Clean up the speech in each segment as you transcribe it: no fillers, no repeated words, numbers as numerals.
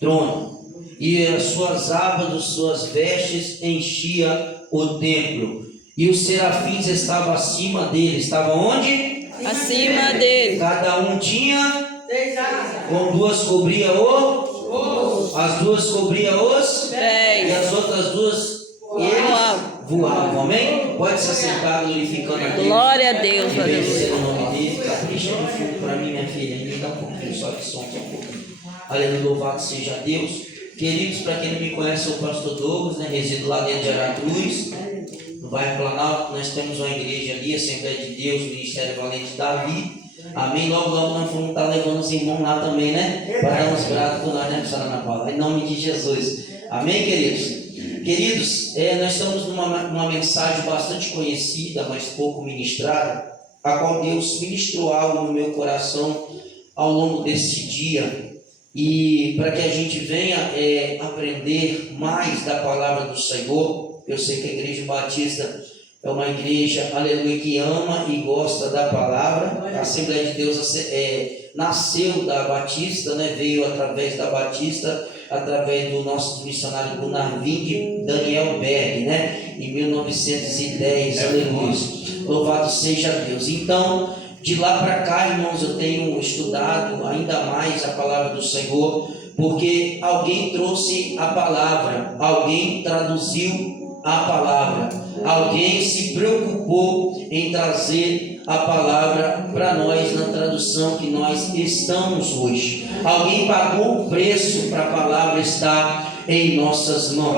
trono, e as suas abas, suas vestes enchia o templo, e os serafins estavam acima dele. Estavam onde? Acima dele. Cada um tinha com duas cobria as duas cobria os Pés. e as outras duas eles voavam. Amém? Pode se sentar glorificando a Deus. Glória a Deus, Abençoe aleluia. o nome dele. Capricha no fundo para mim, minha filha. Me dá um pouquinho só de som, só um pouquinho. Aleluia, louvado seja Deus. Queridos, para quem não me conhece, eu sou o pastor Douglas, né? Resido lá dentro de Aracruz, no bairro Planalto. Nós temos uma igreja ali, Assembleia de Deus, Ministério Valente Davi. Amém. Logo nós vamos estar levando os irmãos lá também, né? Para dar uns braços por nós, né, pastora Ana Paula? Em nome de Jesus. Amém, queridos? Queridos, nós estamos numa mensagem bastante conhecida, mas pouco ministrada, a qual Deus ministrou algo no meu coração ao longo desse dia. E para que a gente venha aprender mais da palavra do Senhor. Eu sei que a Igreja Batista é uma igreja, aleluia, que ama e gosta da palavra. A Assembleia de Deus nasceu da Batista, né? Veio através da Batista, através do nosso missionário Gunnar Ving, Daniel Berg, né? Em 1910, aleluia. Louvado seja Deus. Então, de lá para cá, irmãos, eu tenho estudado ainda mais a palavra do Senhor, porque alguém trouxe a palavra, alguém traduziu a palavra, alguém se preocupou em trazer a palavra para nós na tradução que nós estamos hoje. Alguém pagou o preço para a palavra estar em nossas mãos.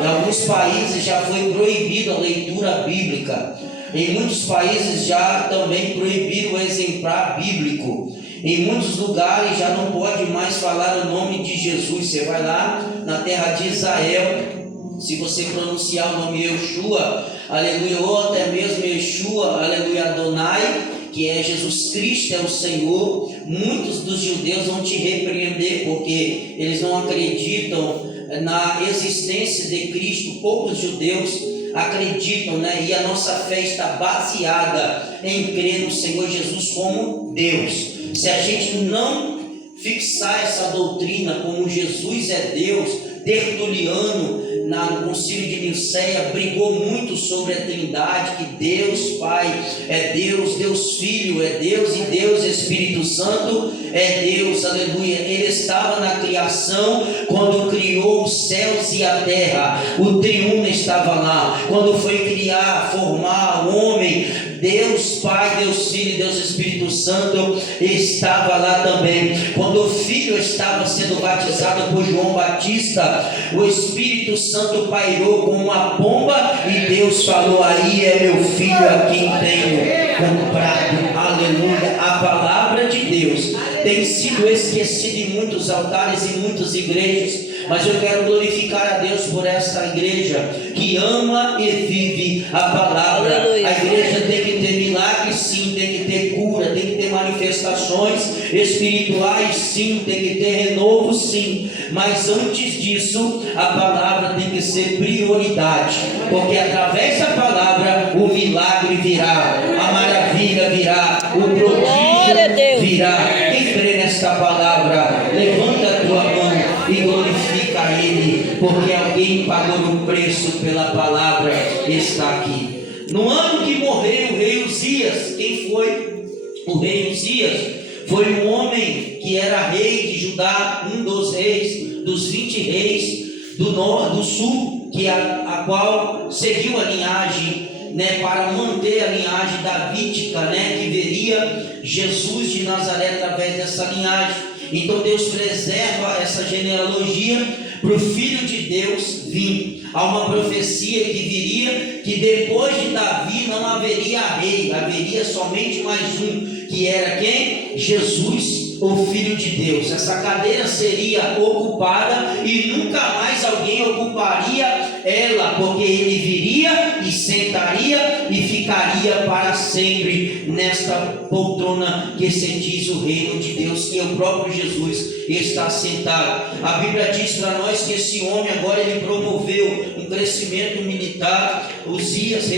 Em alguns países já foi proibida a leitura bíblica. Em muitos países já também proibiram o exemplar bíblico. Em muitos lugares já não pode mais falar o nome de Jesus. Você vai lá na terra de Israel, se você pronunciar o nome Yeshua, aleluia, ou até mesmo Yeshua, aleluia, Adonai, que é Jesus Cristo, é o Senhor, muitos dos judeus vão te repreender, porque eles não acreditam na existência de Cristo. Poucos judeus acreditam, né? E a nossa fé está baseada em crer no Senhor Jesus como Deus. Se a gente não fixar essa doutrina como Jesus é Deus, Tertuliano, no concílio de Nicéia, brigou muito sobre a Trindade, que Deus Pai é Deus, Deus Filho é Deus e Deus Espírito Santo é Deus, aleluia. Ele estava na criação quando criou os céus e a terra, o triuno estava lá. Quando foi criar, formar o homem, Deus Pai, Deus Filho e Deus Espírito Santo estava lá também. Quando o Filho estava sendo batizado por João Batista, o Espírito Santo pairou com uma pomba e Deus falou: aí é meu filho a quem tenho comprado. Aleluia. A palavra de Deus tem sido esquecida em muitos altares e muitas igrejas, mas eu quero glorificar a Deus por essa igreja que ama e vive a palavra. Aleluia. A igreja tem que ter milagres, sim, tem que ter cura, tem que ter manifestações espirituais, sim, tem que ter renovo, sim, mas antes disso a palavra tem que ser prioridade, porque através da palavra o milagre virá, a maravilha virá, o prodígio virá. Quem crê nesta palavra, levanta a tua mão e glorifica a Ele, porque alguém pagou o preço pela palavra, está aqui. No ano que morreu o rei Uzias, quem foi o rei Uzias? Foi um homem que era rei de Judá, um dos reis, dos 20 reis do sul, que a qual seguiu a linhagem, né, para manter a linhagem davídica, né, que veria Jesus de Nazaré através dessa linhagem. Então Deus preserva essa genealogia para o Filho de Deus vir. Há uma profecia que viria, que depois de Davi não haveria rei, haveria somente mais um, que era quem? Jesus, o Filho de Deus. Essa cadeira seria ocupada e nunca mais alguém ocuparia ela, porque ele viria e sentaria e ficaria para sempre nesta poltrona que se diz o reino de Deus, que é o próprio Jesus está sentado. A Bíblia diz para nós que esse homem agora ele promoveu um crescimento militar. Rei Uzias,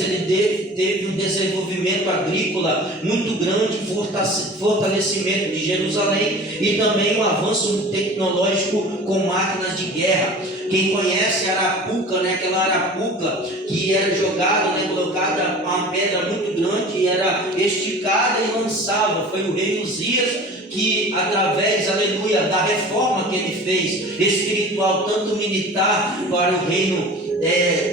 ele teve um desenvolvimento agrícola muito grande, fortalecimento de Jerusalém e também um avanço tecnológico com máquinas de guerra. Quem conhece Arapuca, aquela arapuca que era jogada, colocada uma pedra muito grande e era esticada e lançava, foi o rei Uzias que através, aleluia, da reforma que ele fez, espiritual, tanto militar para o reino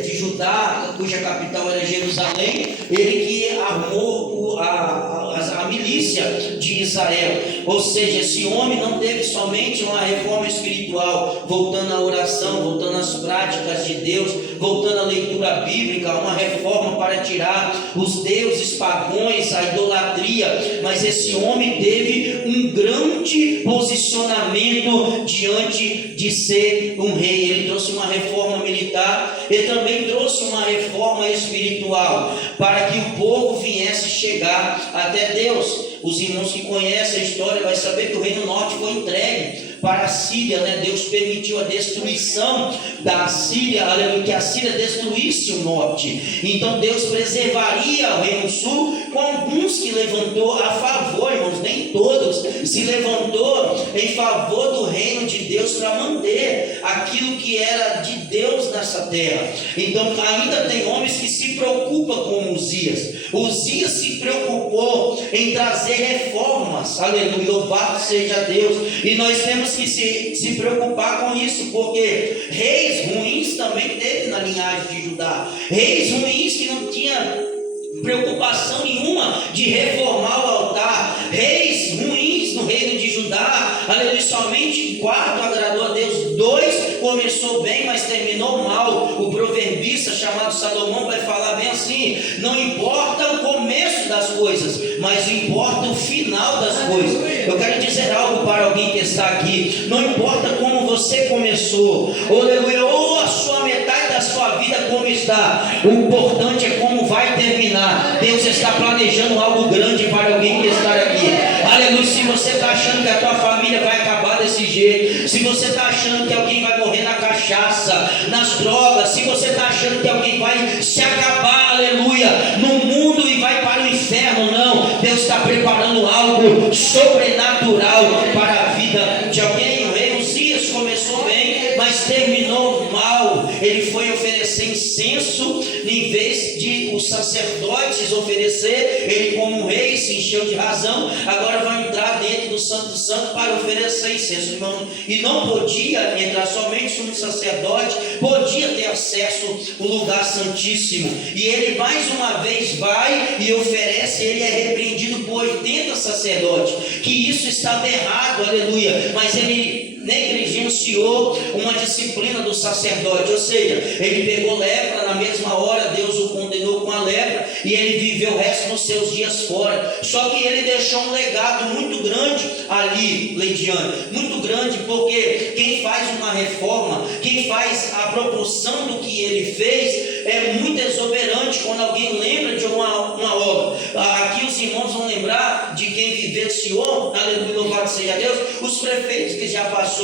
de Judá, cuja capital era Jerusalém, ele que armou a milícia de Israel. Ou seja, esse homem não teve somente uma reforma espiritual, voltando à oração, voltando às práticas de Deus, voltando à leitura bíblica, uma reforma para tirar os deuses pagãos, a idolatria, mas esse homem teve um grande posicionamento diante de ser um rei. Ele trouxe uma reforma militar, ele também trouxe uma reforma espiritual, para que o povo viesse chegar até Deus. Os irmãos que conhecem a história vai saber que o Reino Norte foi entregue para a Síria, Deus permitiu a destruição da Síria, que a Síria destruísse o norte. Então Deus preservaria o Reino Sul com alguns que levantou a favor, irmãos, nem todos, se levantou em favor do reino de Deus para manter aquilo que era de Deus nessa terra. Então ainda tem homens que se preocupam com Uzias. Uzias se preocupou em trazer reformas, aleluia, louvado seja Deus. E nós temos que se preocupar com isso, porque reis ruins também teve na linhagem de Judá, reis ruins que não tinham preocupação nenhuma de reformar o altar, reis ruins no reino de Judá, aleluia, somente 4 agradou a Deus, 2 começou bem, mas terminou mal. O proverbista chamado Salomão vai falar bem assim: não importa o começo das coisas, mas importa o final das coisas. Eu quero dizer algo para alguém que está aqui: não importa como você começou, aleluia, ou a sua metade da sua vida como está, o importante é como vai terminar. Deus está planejando algo grande para alguém que está aqui, aleluia. Se você está achando que a tua família vai acabar desse jeito, se você está achando que alguém vai morrer na cachaça, nas drogas, se você está achando que alguém vai se acabar, aleluia, no mundo e vai para o inferno, não. Deus está preparando algo sobrenatural para a vida de alguém. O rei Uzias começou bem, mas terminou mal. Ele foi oferecer incenso, em vez de os sacerdotes oferecer, ele como rei se encheu de razão, agora vai entrar dentro do Santo Santo para oferecer incenso, irmão, e não podia entrar somente um sacerdote, podia ter acesso ao lugar santíssimo, e ele mais uma vez vai e oferece. Ele é repreendido por 80 sacerdotes, que isso estava errado, aleluia, mas ele negligenciou uma disciplina do sacerdote, ou seja, ele pegou lepra, na mesma hora Deus o condenou com a lepra, e ele viveu o resto dos seus dias fora. Só que ele deixou um legado muito grande ali, Leidiane, muito grande, porque quem faz uma reforma, quem faz a proporção do que ele fez, é muito exuberante quando alguém lembra de uma obra. Aqui os irmãos vão lembrar de quem vivenciou, aleluia, louvado seja Deus, os prefeitos que já passou,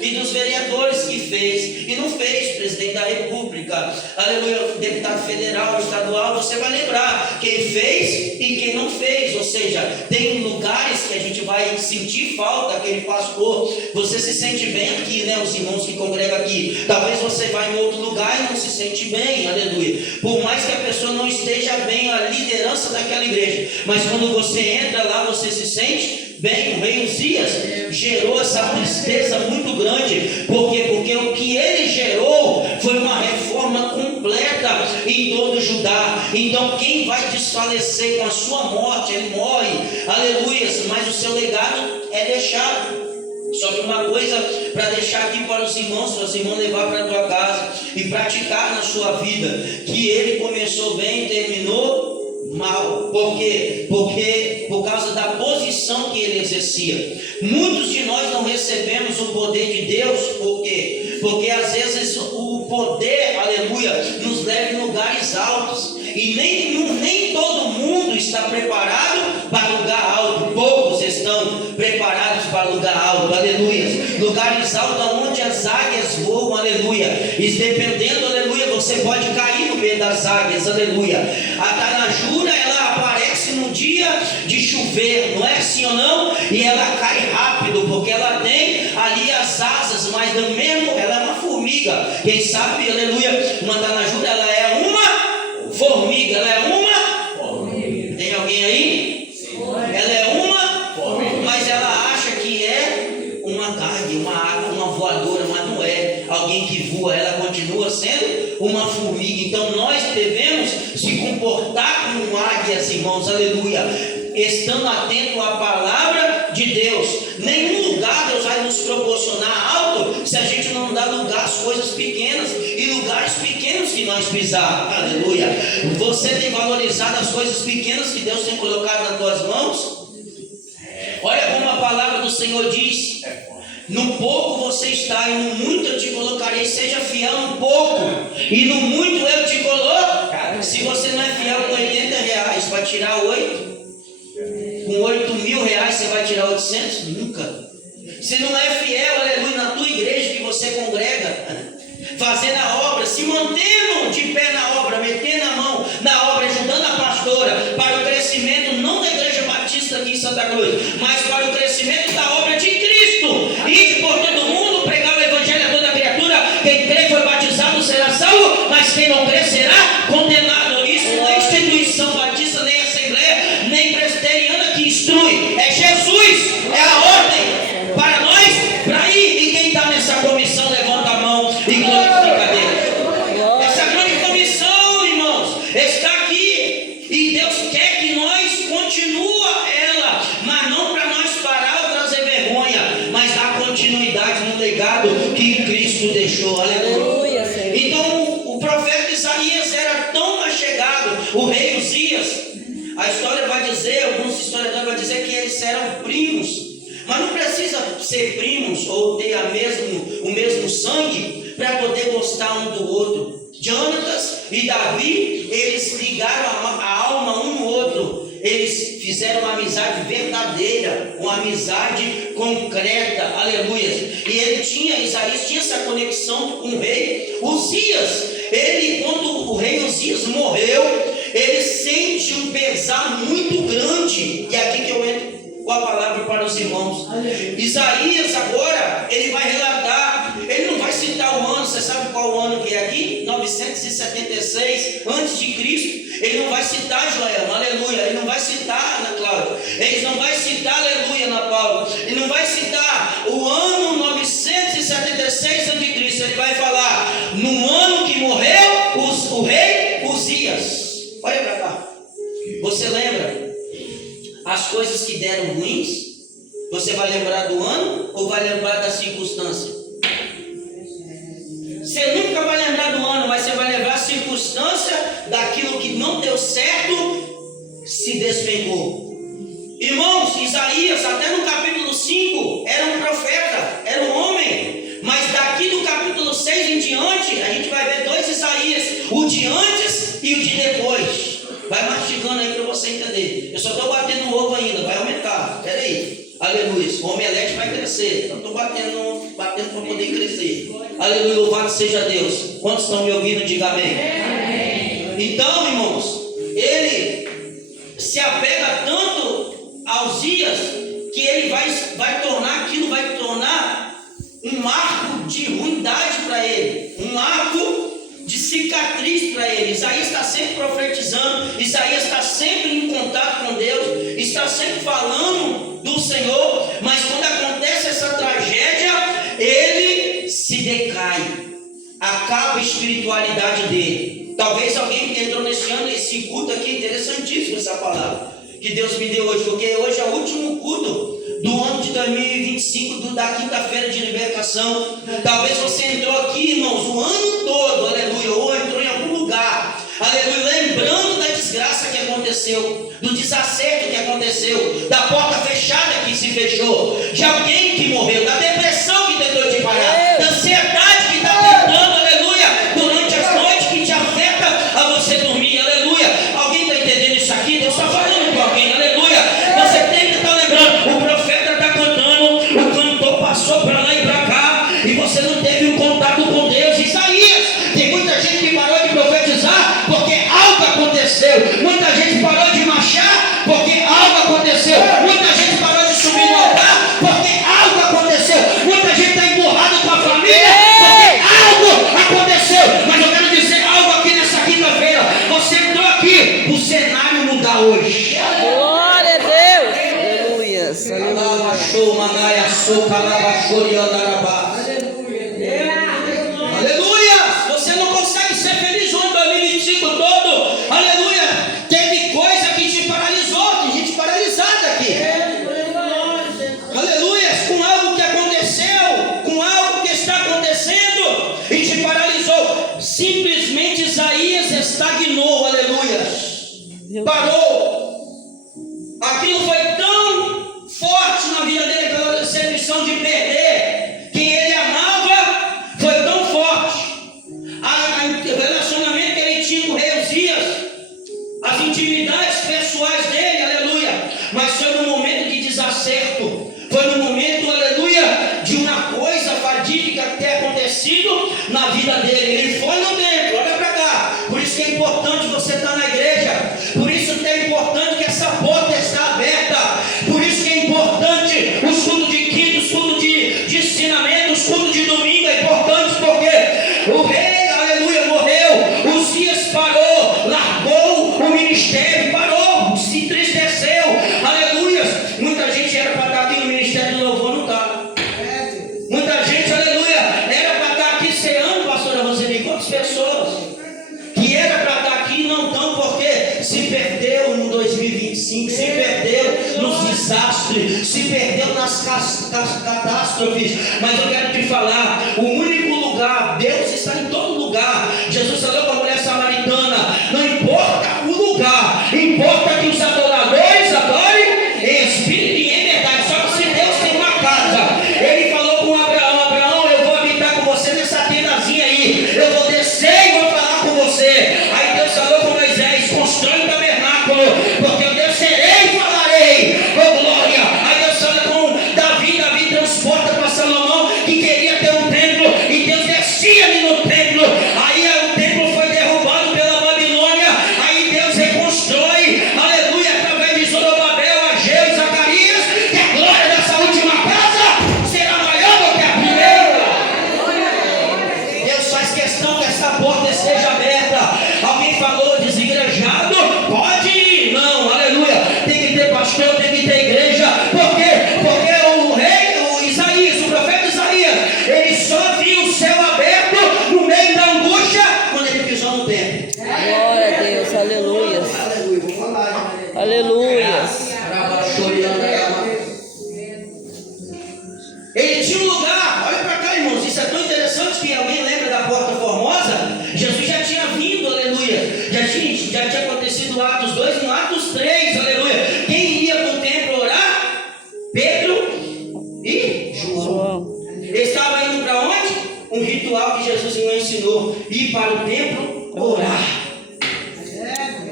e dos vereadores que fez e não fez, presidente da República, aleluia, deputado federal, estadual. Você vai lembrar quem fez e quem não fez. Ou seja, tem lugares que a gente vai sentir falta daquele pastor. Você se sente bem aqui, os irmãos que congregam aqui, talvez você vai em outro lugar e não se sente bem, aleluia, por mais que a pessoa não esteja bem, a liderança daquela igreja, mas quando você entra lá, você se sente bem. O rei Uzias gerou essa tristeza muito grande. Por quê? Porque o que ele gerou foi uma reforma completa em todo Judá. Então quem vai desfalecer com a sua morte, ele morre, aleluia, mas o seu legado é deixado. Só que uma coisa para deixar aqui para os irmãos levar para a tua casa e praticar na sua vida, que ele começou bem e terminou mal. Por quê? Porque por causa da posição que ele exercia. Muitos de nós não recebemos o poder de Deus. Por quê? Porque às vezes o poder, aleluia, alto aonde as águias voam, aleluia. E dependendo, aleluia, você pode cair no meio das águias, aleluia. A tanajura, ela aparece no dia de chover, não é assim ou não? E ela cai rápido, porque ela tem ali as asas, mas no mesmo, ela é uma formiga. Quem sabe, aleluia, uma tanajura, ela é uma formiga, ela é uma formiga. Tem alguém aí? Sim. Ela é uma formiga, mas ela acha que é uma águia, uma voadora, mas não é. Alguém que voa, ela continua sendo uma formiga. Então nós devemos se comportar como águias, irmãos, aleluia, estando atento à palavra de Deus. Nenhum lugar Deus vai nos proporcionar alto se a gente não dá lugar às coisas pequenas e lugares pequenos que nós pisar, aleluia. Você tem valorizado as coisas pequenas que Deus tem colocado nas tuas mãos? Olha como a palavra do Senhor diz: no pouco você está e no muito eu te colocarei. Seja fiel no pouco e no muito eu te coloco. Se você não é fiel com R$80, vai tirar 8. Com 8.000 reais você vai tirar 800? Nunca. Se não é fiel, aleluia, na tua igreja que você congrega, fazendo a obra, se mantendo de pé na obra, metendo a mão na obra, ajudando a pastora para o crescimento, não da igreja batista aqui em Santa Cruz, mas para o crescimento da obra de Cristo, ir por todo mundo, pregar o evangelho a toda criatura. Quem crê foi batizado será salvo, mas quem não crê será condenado. Isso não é instituição batista, nem assembleia, nem presbiteriana que instrui, é Jesus, é a ordem para nós, para ir. E quem está nessa comissão, levanta a mão e glorifica a Deus. Essa grande comissão, irmãos, está aqui, e Deus quer que nós continue ela, mas não para nós parar ou trazer vergonha, mas dar continuidade no legado que Cristo deixou, aleluia. Então o profeta Isaías era tão achegado, o rei Uzias, a história vai dizer, alguns historiadores vão dizer que eles eram primos. Mas não precisa ser primos ou ter o mesmo sangue para poder gostar um do outro. Jonatas e Davi, eles ligaram a alma um no outro. Eles fizeram uma amizade verdadeira, uma amizade concreta, aleluia. E Isaías tinha essa conexão com o rei Uzias. Quando o rei Uzias morreu, ele sente um pesar muito grande. E aqui que eu entro com a palavra para os irmãos. Isaías agora, ele vai relatar, ele não vai citar o ano. Você sabe qual o ano que é aqui? 976 antes de Cristo. Ele não vai citar Joel, aleluia. Ele não vai citar Ana Cláudia. Ele não vai citar, aleluia, Ana Paula. Ele não vai citar o ano 976 antes de Cristo. Ele vai falar no ano que morreu o rei Uzias. Olha para cá. Você lembra as coisas que deram ruins? Você vai lembrar do ano ou vai lembrar da circunstância? Você nunca vai lembrar do ano, mas você vai lembrar a circunstância daquilo que não deu certo, se despencou. Irmãos, Isaías, até no capítulo 5, era um profeta, era um homem. Mas daqui do capítulo 6 em diante, a gente vai ver dois Isaías, o de antes e o de depois. Vai mastigando aí para você entender. Eu só estou batendo no ovo ainda, vai aumentar. Espera aí. Aleluia. O omelete vai crescer. Então estou batendo para poder crescer. Aleluia. Louvado seja Deus. Quantos estão me ouvindo? Diga amém. Amém. Então, irmãos, ele se apega tanto aos dias que ele vai tornar um marco de ruindade para ele. Um marco de cicatriz para ele. Isaías está sempre profetizando, Isaías está sempre em contato com Deus, está sempre falando do Senhor, mas quando acontece essa tragédia, ele se decai, acaba a espiritualidade dele. Talvez alguém que entrou nesse ano, esse culto aqui, interessantíssimo essa palavra que Deus me deu hoje, porque hoje é o último culto do ano de 2025, da quinta-feira de libertação. Talvez você entrou aqui, irmãos, o ano todo, aleluia, ou entrou em algum lugar, aleluia, lembrando da desgraça que aconteceu, do desacerto que aconteceu, da porta fechada que se fechou, de alguém que morreu, da depressão que tentou te parar, da ansiedade que está tentando, aleluia, durante as noites que te afeta a você dormir, aleluia. Alguém está entendendo isso aqui? Deus está falando com alguém, aleluia. Você tem que estar lembrando, o profeta está cantando, o cantor passou para lá e para cá, você não teve um contato com Deus. Isaías, tem muita gente que parou de profetizar porque algo aconteceu. Muita gente parou de marchar porque algo aconteceu. Muita gente parou de subir no altar porque algo aconteceu. Muita gente está emburrada com a família porque algo aconteceu. Mas eu quero dizer algo aqui nessa quinta-feira. Você entrou aqui para o cenário mudar hoje. Glória a Deus. Aleluia. Aleluia. Você não consegue ser feliz hoje, 2025 todo. Aleluia. Teve coisa que te paralisou. Tem gente paralisada aqui. Aleluia. Com algo que aconteceu, com algo que está acontecendo e te paralisou. Simplesmente Isaías estagnou. Aleluia. Parou. Aquilo foi tão forte na vida dele, aquela decepção de perder quem ele amava, foi tão forte. O relacionamento que ele tinha com o rei Uzias, as intimidades pessoais dele, aleluia. Mas foi num momento de desacerto, foi num momento, aleluia, de uma coisa fatídica ter acontecido na vida dele. Ele foi no templo, olha para cá. Por isso que é importante você estar na igreja. Por isso que é importante que essa porta está aberta. Por isso que é importante os cultos de quinta, os cultos de ensinamento, os cultos de domingo. É importante porque o rei, aleluia, morreu. Uzias parou, largou o ministério, parou, se entristeceu. Aleluia. Muita gente era para estar aqui no ministério do louvor, não está. Muita gente, aleluia, era para estar aqui ceando, pastora Roseli. Quantas pessoas que era para estar aqui não estão porque se perdeu no 2025, se perdeu nos desastres, se perdeu nas catástrofes. Mas eu quero te falar, o único lugar, Deus está em todo lugar. Jesus falou com a mulher samaritana, não importa o lugar, importa que os adoradores adorem em espírito e em verdade. Só que se Deus tem uma casa, ele falou com Abraão, Abraão, eu vou habitar com você nessa tendazinha aí, eu vou descer e vou falar com você. Aí Deus falou com Moisés, constrói um tabernáculo, porque eu descerei e falarei, oh glória. Aí Deus fala com Davi, Davi transporta para Salomão, que queria ter um templo, e Deus descia ali no templo. Aí o templo foi derrubado pela Babilônia, aí Deus reconstrói, aleluia, através de Zorobabel, Ageu e Zacarias, que a glória dessa última casa será maior do que a primeira. Deus faz questão que essa porta esteja aberta. Alguém falou desigrejado? Pode ir, não, aleluia. Tem que ter pastor, tem que ter igreja. Por quê? Porque o rei, o Isaías, o profeta Isaías, ele só viu o céu aberto no meio da angústia quando ele pisou no templo. Glória a Deus. Aleluia. Aleluia, vou falar. Aleluia. Ele tinha um lugar, olha para cá, irmãos, isso é tão interessante que alguém lembra da Porta Formosa? Jesus já tinha vindo, aleluia, já tinha acontecido no Atos 2 e no Atos 3, aleluia. Quem iria para o templo orar? Pedro e João. Ele estava indo para onde? Um ritual que Jesus ensinou, ir para o templo orar.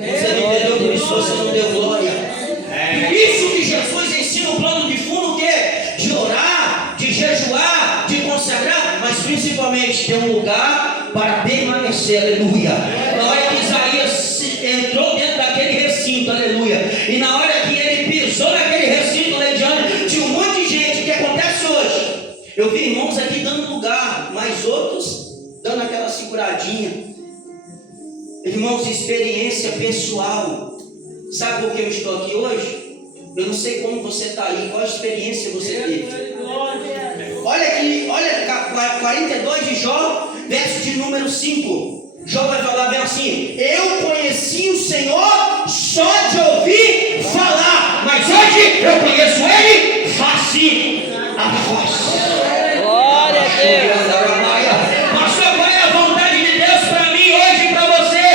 Você não entendeu por isso, você não deu glória. Isso que Jesus ensina, o plano de fundo, o quê? De orar, de jejuar, de consagrar, mas principalmente ter um lugar para permanecer, aleluia. Na hora que Isaías entrou dentro daquele recinto, aleluia, e na hora que ele pisou naquele recinto, aleluia, tinha um monte de gente. O que acontece hoje? Eu vi irmãos aqui dando lugar, mas outros dando aquela seguradinha. Irmãos, experiência pessoal. Sabe por que eu estou aqui hoje? Eu não sei como você está aí, qual experiência você teve. Olha aqui, olha 42 de Jó, verso de número 5. Jó vai falar bem assim: eu conheci o Senhor só de ouvir falar, mas hoje eu conheço Ele face a face. Glória a Deus. Pastor, qual é a vontade de Deus para mim hoje e para você?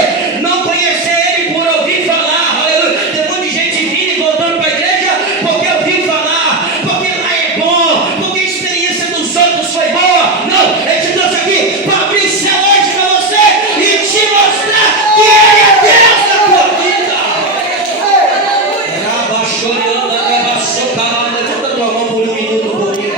Não conhecer Ele por ouvir falar, aleluia. Tem um monte de gente vindo e voltando para a igreja porque ouviu falar, porque lá é bom, porque a experiência dos outros foi boa. Não, Ele te trouxe aqui para abrir o céu hoje para você e te mostrar que Ele é Deus da tua vida. Levanta tua mão por um minuto, por mim.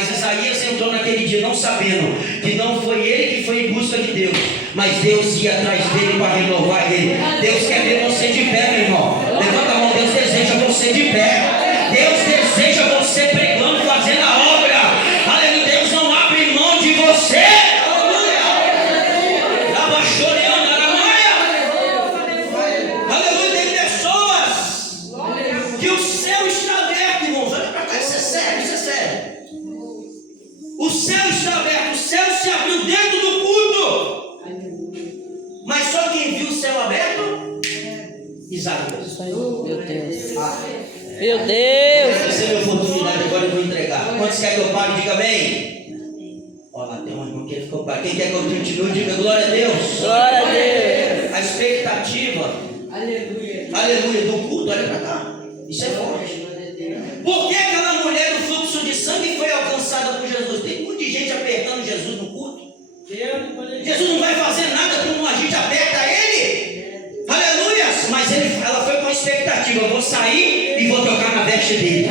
Mas Isaías entrou naquele dia não sabendo que não foi ele que foi em busca de Deus, mas Deus ia atrás dele para renovar ele. Deus quer ver você de pé, meu irmão. Levanta a mão, Deus deseja você de pé. Deus deseja você pregando, fazendo a obra. Aleluia, Deus não abre mão de você. Aleluia. Aleluia, tem pessoas que o céu está aberto, irmãos. Olha para cá, isso é sério, isso é sério. O céu está aberto, o céu se abriu dentro do culto. Mas só quem viu o céu aberto? Isaías. Meu Deus. Meu Essa Deus. é a minha oportunidade, agora eu vou entregar. Quantos querem que eu pare? Diga amém. Olha lá, tem um irmão que quer que eu pare. Quem quer que eu continue? Diga glória a Deus. Glória a Deus. A expectativa, aleluia, do culto, olha para cá. Isso é forte. Por que aquela mulher do fluxo de sangue foi alcançada por Jesus? Tem muita gente apertando Jesus no culto. Jesus não vai fazer nada quando a gente aperta ele. Aleluia. Mas ela foi com a expectativa: eu vou sair e vou tocar na veste dele.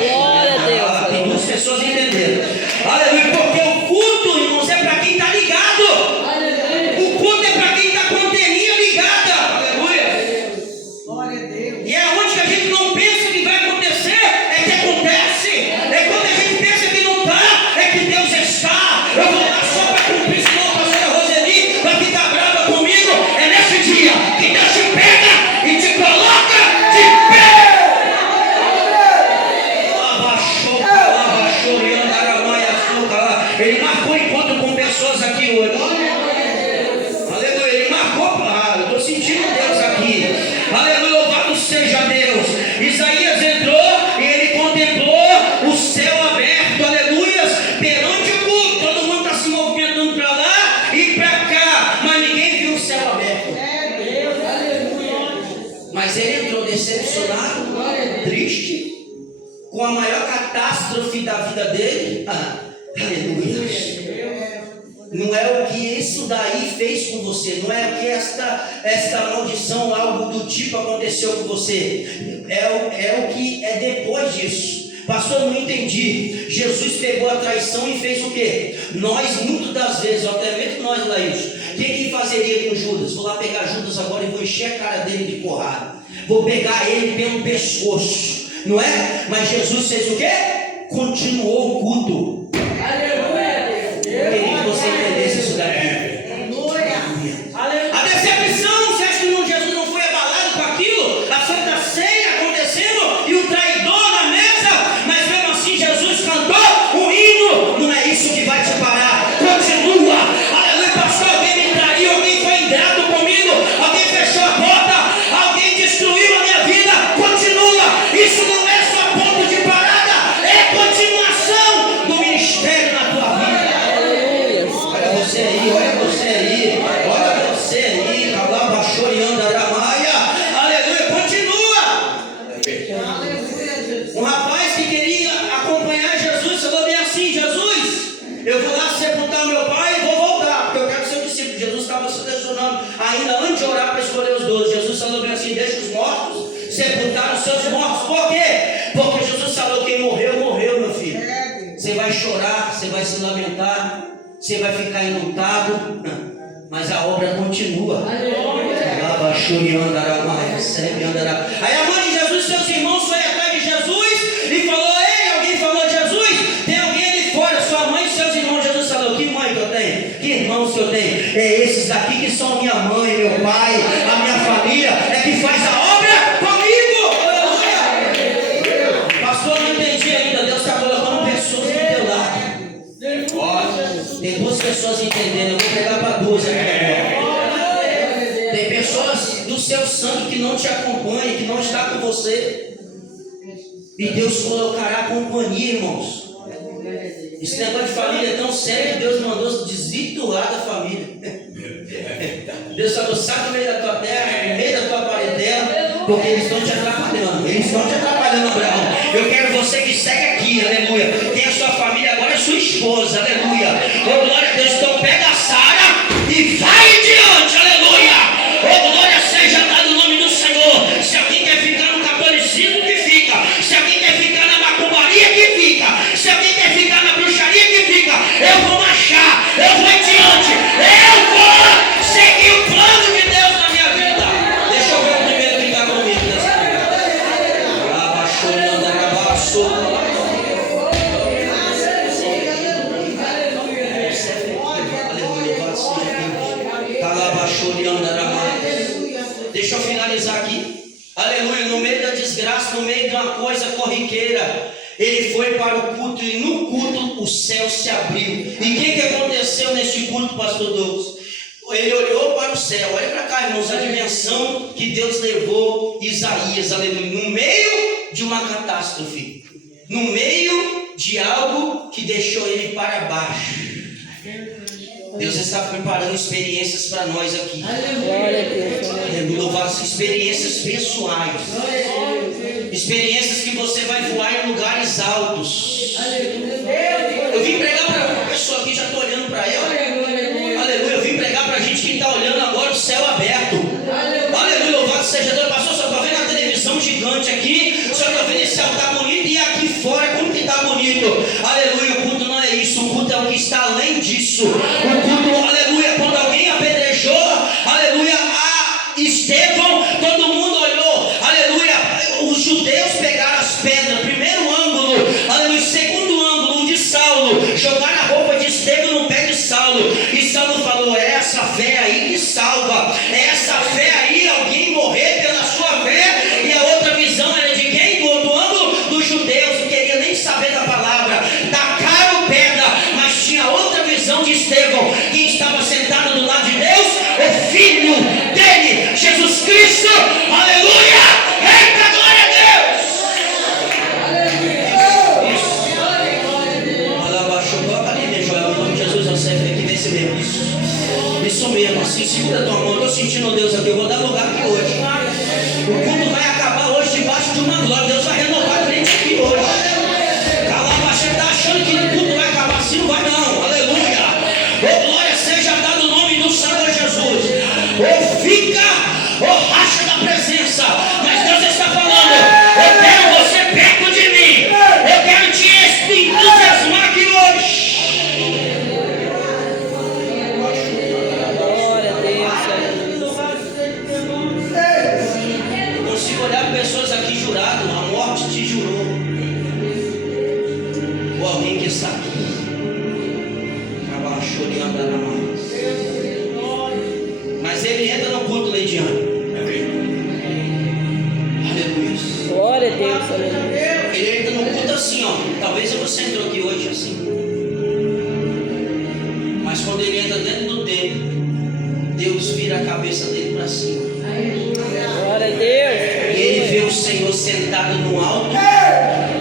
Glória a Deus. Tem duas pessoas entendendo. Aleluia. Porque o culto, irmãos, é para quem está ligado. O culto é para quem está com a anteninha ligada. Aleluia. E é onde que a gente não pensa que vai acontecer, é que acontece. É quando a gente pensa que não está, é que Deus está. Eu vou lá só para cumprir, senão a pastora Roseli vai ficar brava comigo. É nesse dia que Deus te pega e te coloca de pé. Ele marcou encontro com pessoas aqui hoje. Aleluia, ele marcou. Eu estou sentindo Deus aqui. Aleluia, louvado seja Deus. Isaías entrou e ele contemplou o céu aberto. Aleluia, perante o culto. Todo mundo está se movimentando para lá e para cá, mas ninguém viu o céu aberto. Mas ele entrou decepcionado, triste, com a maior catástrofe da vida dele. Aleluia. Não é o que isso daí fez com você, não é o que esta maldição, algo do tipo aconteceu com você, é o que é depois disso. Pastor, eu não entendi. Jesus pegou a traição e fez o quê? Nós, muitas das vezes, até mesmo nós, Laís, o que fazeria com Judas? Vou lá pegar Judas agora e vou encher a cara dele de porrada, vou pegar ele pelo pescoço, não é? Mas Jesus fez o quê? Continuou o culto. Eu queria que você entendesse isso daqui. A decepção, você acha que Jesus não foi abalado com aquilo? A Santa Ceia acontecendo e o traidor na mesa, mas mesmo assim Jesus cantou um hino. Não é isso que vai te parar. Continua. Aleluia, pastor, alguém me traiu, alguém foi ingrato comigo, alguém fechou a porta, alguém destruiu a minha vida. Continua. Isso não é só ponto de parada, é continuação do ministério na tua vida. Olha você aí, olha você aí, olha você aí, aleluia, continua. Um rapaz que queria acompanhar Jesus falou bem assim: Jesus, eu vou lá sepultar o meu pai e vou voltar, porque eu quero ser um discípulo. Jesus estava selecionando ainda antes de orar para escolher os 12. Jesus falou bem assim: deixa os mortos sepultar os seus mortos. Por quê? Porque Jesus falou: quem morreu, morreu, meu filho. Você vai chorar, você vai se lamentar, você vai ficar enlutado, mas a obra continua. Aí a mãe de Jesus, seus irmãos, foi atrás de Jesus e falou: ei, alguém falou de Jesus? Tem alguém ali fora, sua mãe e seus irmãos. Jesus falou: que mãe que eu tenho? Que irmãos que eu tenho? É esses aqui que são minha mãe, meu pai, a minha família, é que faz a obra comigo. Pastor, não entendi ainda. Deus está colocando pessoas do teu lado. Tem duas pessoas entendendo. Eu vou pegar para duas aqui agora. Tem pessoas do seu sangue que não te acompanham, que não está com você. E Deus colocará companhia, irmãos. Esse negócio de família é tão sério que Deus mandou desvirtuar da família. Deus falou: sai do meio da tua terra, no meio da tua parentela, porque eles estão te atrapalhando. Eles estão te atrapalhando, Abraão. Eu quero você que segue aqui, aleluia. Tem a sua família agora, é sua esposa, aleluia. Oh, glória a Deus. Então pega a Sara e vai diante, aleluia. Oh, glória seja dada no nome do Senhor. Se alguém quer ficar no catolicismo, que fica. Se alguém quer ficar na macumbaria, que fica. Deixa eu finalizar aqui. Aleluia. No meio da desgraça, no meio de uma coisa corriqueira, ele foi para o culto e no culto o céu se abriu. E o que aconteceu neste culto, pastor Douglas? Ele olhou para o céu. Olha para cá, irmãos, a dimensão que Deus levou Isaías, aleluia, no meio de uma catástrofe, no meio de algo que deixou ele para baixo. Deus está preparando experiências para nós aqui. Aleluia. Experiências pessoais. Experiências que você vai voar em lugares altos. Eu vim pregar para uma pessoa aqui, já estou olhando para ela. Aleluia. Eu vim pregar para a gente que está olhando agora o céu aberto. Aleluia. Louvado seja Deus. Pastor, só estou vendo a televisão gigante aqui. Só estou vendo esse altar bonito. E aqui fora, como que está bonito. Aleluia. O culto não é isso. O culto é o que está além disso. O culto, aleluia. Quando alguém apedrejou, aleluia, a Estevão, todo mundo olhou. Aleluia. Os judeus pegaram as pedras. Primeiro ângulo. Aleluia. Segundo ângulo, de Saulo. Jogaram a roupa de Estevão no pé de Saulo. E Saulo falou: é essa fé aí que salva. É essa fé aí, alguém morrer pela sua fé. E a outra visão era de quem? Do outro ângulo, dos judeus. Não queria nem saber da palavra. Tacaram pedra. Mas tinha outra visão de Estevão. Quem estava sentado do lado de Deus? O Filho dele, Jesus Cristo. Aleluia. Eita, glória a Deus. Bota ali, né, Joel? Em nome de Jesus, você tem que ver esse mesmo. Isso mesmo, assim, segura a tua mão. Eu estou sentindo Deus aqui, eu vou dar lugar aqui hoje. O culto vai acabar hoje debaixo de uma glória. Deus vai renovar a crente aqui hoje. Calma, você está achando que o culto vai acabar assim? Não vai não, aleluia. Oh, glória seja dada o nome do Senhor Jesus. Oh, fica, oh, racha da presença. Mas Deus está falando: eu quero você perto de mim. Eu quero te entusiasmar aqui hoje. Eu consigo olhar pessoas aqui jurado, a morte te jurou. Ou alguém que está aqui. Mas ele entra no culto, Leidiano. Aleluia. Glória a Deus, aleluia. Ele entra no culto assim, ó. Talvez você entrou aqui hoje assim. Mas quando ele entra dentro do templo, Deus vira a cabeça dele para cima. Glória a Deus. E ele vê o Senhor sentado no alto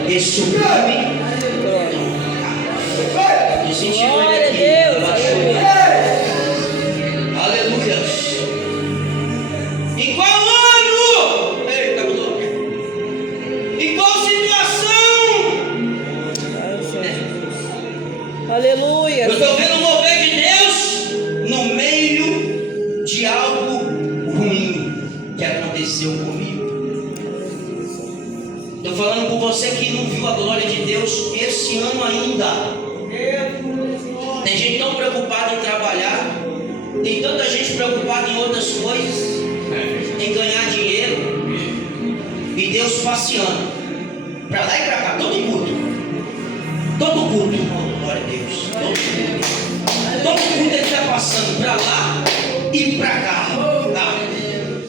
e sublime. Glória a Deus. Aleluia. Em qual ano? Eita, mudou. Em qual situação? Aleluia. Eu estou vendo o mover de Deus no meio de algo ruim que aconteceu comigo. Estou falando com você que não viu a glória de Deus esse ano ainda. Tem gente tão preocupada em trabalhar, tem tanta gente preocupada em outras coisas, em ganhar dinheiro, e Deus passeando para lá e para cá, todo culto, glória a Deus, todo culto ele está passando para lá e para cá, tá?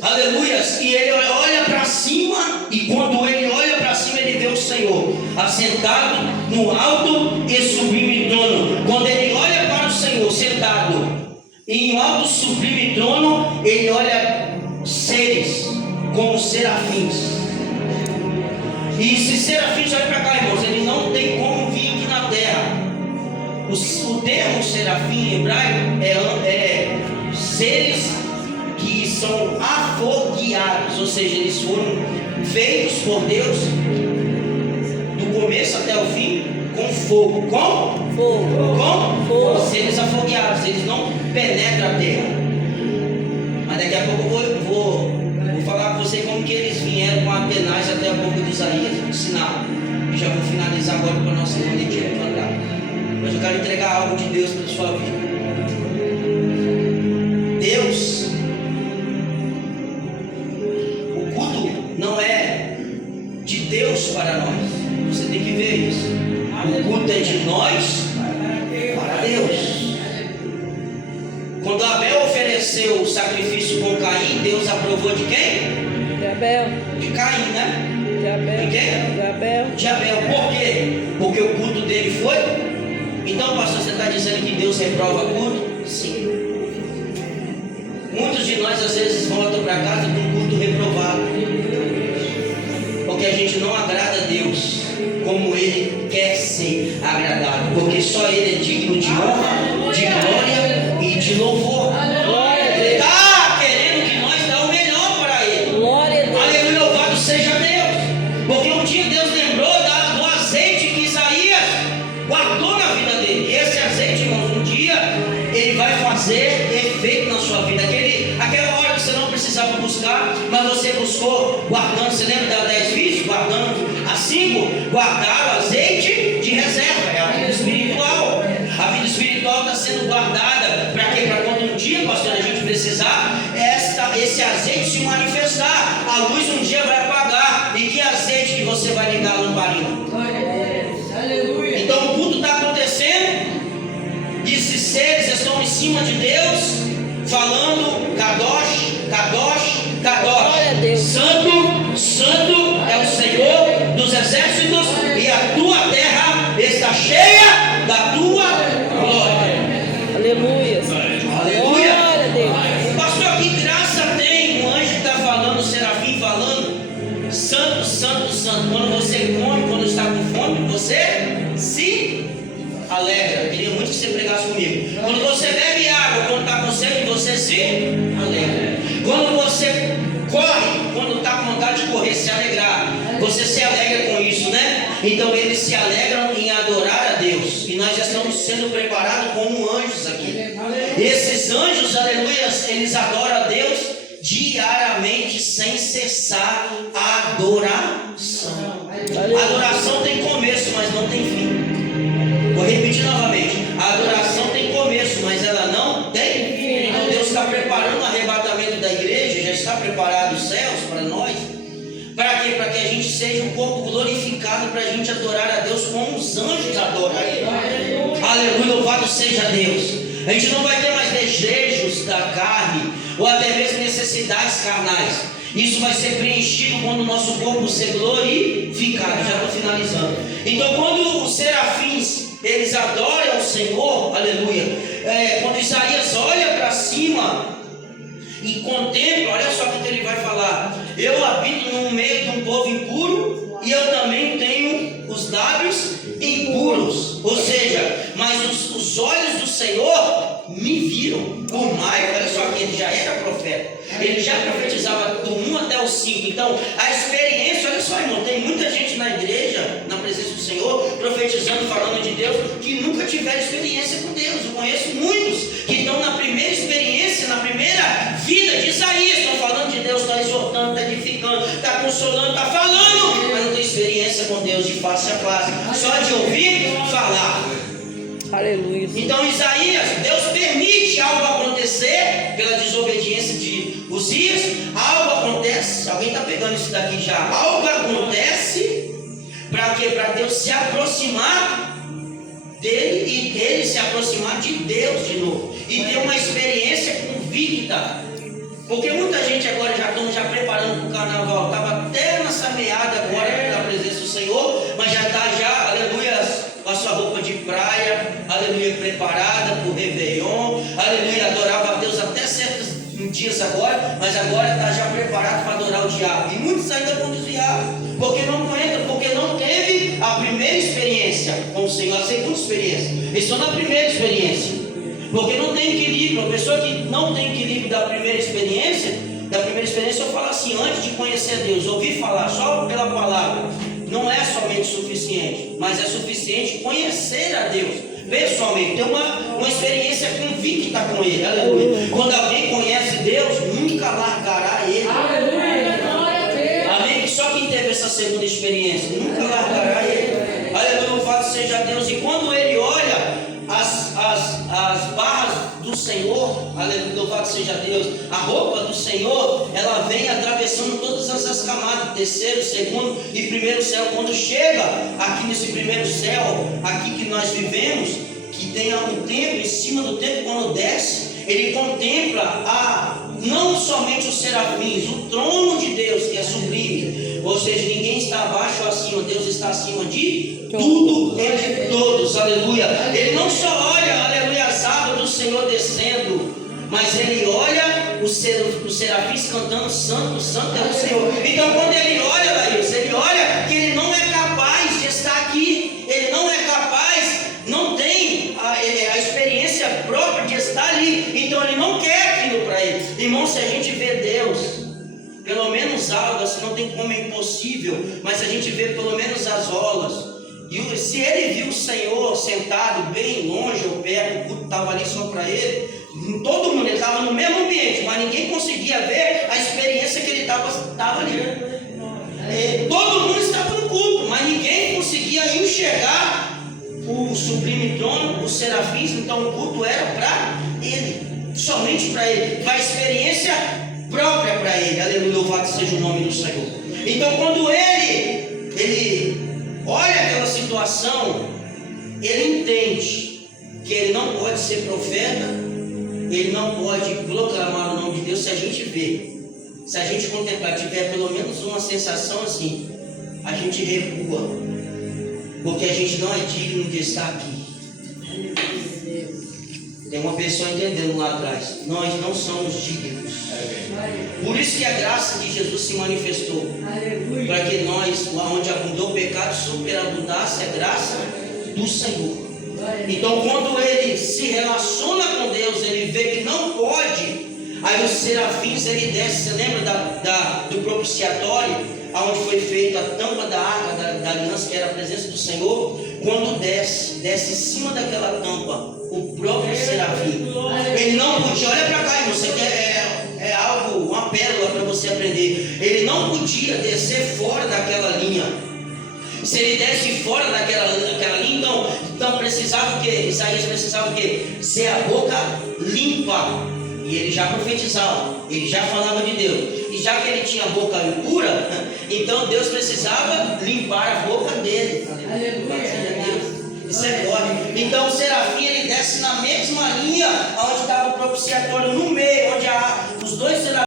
Aleluias. E ele olha para cima, e quando ele olha para cima, ele vê o Senhor assentado no alto e sublime trono. Quando ele olha para o Senhor sentado em um alto sublime trono, ele olha seres como serafins. E se serafins, olha para cá, irmãos, ele não tem como vir aqui na terra. O termo serafim em hebraico é seres que são afogueados, ou seja, eles foram feitos por Deus do começo até o fim com fogo, com seres afogueados. Eles não penetram a terra. Mas daqui a pouco eu vou falar com você como que eles vieram com Atenais até a boca de Isaías, um sinal. E já vou finalizar agora para a nossa irmã Letícia cantar. Mas eu quero entregar algo de Deus para a sua vida. Deus, o culto não é de Deus para nós. Você tem que ver isso. O culto é de nós para Deus. Quando Abel ofereceu o sacrifício com Caim, Deus aprovou de quem? De Abel. De Caim, né? De Abel. De quem? De Abel. De Abel. Por quê? Porque o culto dele foi. Então, pastor, você está dizendo que Deus reprova culto? Sim. Muitos de nós às vezes voltam para casa com um culto reprovado, porque a gente não agrada a Deus como Ele quer ser agradado, porque só Ele é digno de honra, de glória e de louvor. Ele está querendo que nós dê o melhor para Ele. Glória a Deus. Aleluia, louvado seja Deus. Porque um dia Deus lembrou do azeite que Isaías guardou na vida dele. E esse azeite, irmãos, um dia ele vai fazer efeito na sua vida. Aquela hora que você não precisava buscar, mas você buscou guardando. Você lembra das 10 vícios? Guardando as 5, guardar o azeite de reserva. É a vida espiritual. A vida espiritual está sendo guardada para quê? Para quando um dia, pastor, a gente precisar, esse azeite se manifestar. A luz um dia vai apagar. E que azeite que você vai ligar a lamparina? Então o culto está acontecendo. E esses seres estão em cima de Deus, falando Kadosh, Kadosh, Kadosh. Santo, Santo é o Senhor dos exércitos, e a tua terra está cheia da tua glória. Aleluia. Aleluia. Glória a Deus. Pastor, que graça tem um anjo que está falando, o serafim falando, Santo, Santo, Santo. Quando você come, quando está com fome, você se alegra. Eu queria muito que você pregasse comigo. Quando você bebe água, quando está com sede, você se alegra. Quando você corre, quando está com vontade de correr, se alegrar, você se alegra com isso, né? Então eles se alegram em adorar a Deus. E nós já estamos sendo preparados como anjos aqui. Esses anjos, aleluia, eles adoram a Deus diariamente, sem cessar a adoração. A adoração tem começo, mas não tem fim. Vou repetir novamente. A adoração tem começo, mas ela não tem fim. Então Deus está preparando o arrebatamento da igreja, já está preparado os céus para nós. Para quê? Para que a gente seja um corpo glorificado, para a gente adorar a Deus como os anjos adoram a Ele. Aleluia, louvado seja Deus. A gente não vai ter mais desejos da carne, ou até mesmo necessidades carnais. Isso vai ser preenchido quando o nosso corpo ser glorificado. Já estou finalizando. Então, quando os serafins eles adoram o Senhor, aleluia. Quando Isaías olha para cima e contempla, olha só o que ele vai falar: eu habito no meio de um povo impuro, e eu também tenho os lábios impuros. Ou seja, mas os olhos do Senhor me viram. Por mais, olha só que ele já era profeta, ele já profetizava do 1 até o 5. Então a experiência, olha só, irmão, tem muita gente na igreja, na presença do Senhor, profetizando, falando de Deus, que nunca tiveram experiência com Deus. Eu conheço muitos que estão na primeira experiência, na primeira vida de Isaías, estão falando de Deus, está exortando, está edificando, está consolando, está falando, mas não tem experiência com Deus de face a face, só de ouvir falar. Aleluia. Então Isaías, Deus permite algo acontecer pela desobediência de Uzias. Algo acontece, alguém está pegando isso daqui já. Algo acontece para quê? Para Deus se aproximar dele e ele se aproximar de Deus de novo e ter uma experiência convicta. Porque muita gente agora já estão preparando para o carnaval. Estava até nessa meada agora da presença do Senhor, mas já está aleluia, com a sua roupa de praia, aleluia, preparada para o Réveillon, aleluia, adorava a Deus até certos dias agora, mas agora está já preparado para adorar o diabo. E muitos ainda vão desviar, porque não aguentam, porque não teve a primeira experiência com o Senhor, a segunda experiência. Eles estão na primeira experiência. Porque não tem equilíbrio. A pessoa que não tem equilíbrio da primeira experiência, eu falo assim, antes de conhecer Deus, ouvir falar só pela palavra, não é somente suficiente, mas é suficiente conhecer a Deus pessoalmente, ter uma experiência convicta com Ele. Aleluia. Quando alguém conhece Deus, nunca largará Ele. Amém? Só quem teve essa segunda experiência nunca largará Ele. Aleluia, louvado seja Deus. E quando ele olha as barras dos Senhor, aleluia, louvado seja Deus, a roupa do Senhor, ela vem atravessando todas essas camadas, terceiro, segundo e primeiro céu. Quando chega aqui nesse primeiro céu, aqui que nós vivemos, que tem um templo, em cima do templo, quando desce, ele contempla não somente os serafins, o trono de Deus, que é sublime, ou seja, ninguém está abaixo ou acima, Deus está acima de tudo e de todos, aleluia. Ele não só olha, aleluia, as águas do Senhor descendo, mas ele olha os serafins cantando: Santo, Santo é o Senhor. Então, quando ele olha, Laís, ele olha que ele não é capaz de estar aqui, ele não é capaz, não tem a experiência própria de estar ali, então ele não quer aquilo para ele. Irmão, se a gente vê Deus, pelo menos algo, assim, não tem como, é impossível, mas se a gente vê pelo menos as olas, e se ele viu o Senhor sentado bem longe ou perto, o culto estava ali só para ele, todo mundo, ele estava no mesmo ambiente, mas ninguém conseguia ver a experiência que ele estava ali. Todo mundo estava no culto, mas ninguém conseguia enxergar o sublime trono, os serafins. Então o culto era para ele, somente para ele, para a experiência própria para ele, aleluia, louvado seja o nome do Senhor. Então quando ele olha aquela situação, ele entende que ele não pode ser profeta, ele não pode proclamar o nome de Deus. Se a gente vê, se a gente contemplar, tiver pelo menos uma sensação assim, a gente recua, porque a gente não é digno de estar aqui. Tem uma pessoa entendendo lá atrás, nós não somos dignos. Por isso que a graça de Jesus se manifestou, para que nós, onde abundou o pecado, superabundasse a graça do Senhor. Então quando ele se relaciona com Deus, ele vê que não pode. Aí os serafins, ele desce. Você lembra do propiciatório, onde foi feita a tampa da arca da aliança, que era a presença do Senhor? Quando desce em cima daquela tampa o próprio serafim. Ele não podia, olha para cá, irmão, isso aqui é algo, uma pérola para você aprender. Ele não podia descer fora daquela linha. Se ele desce fora daquela linha, então precisava o quê? Isaías precisava o quê? Ser a boca limpa. E ele já profetizava, ele já falava de Deus. E já que ele tinha a boca impura, então Deus precisava limpar a boca dele. Aleluia. Isso é glória. Então o serafim, ele desce na mesma linha onde estava o propiciatório, no meio, onde os dois serafins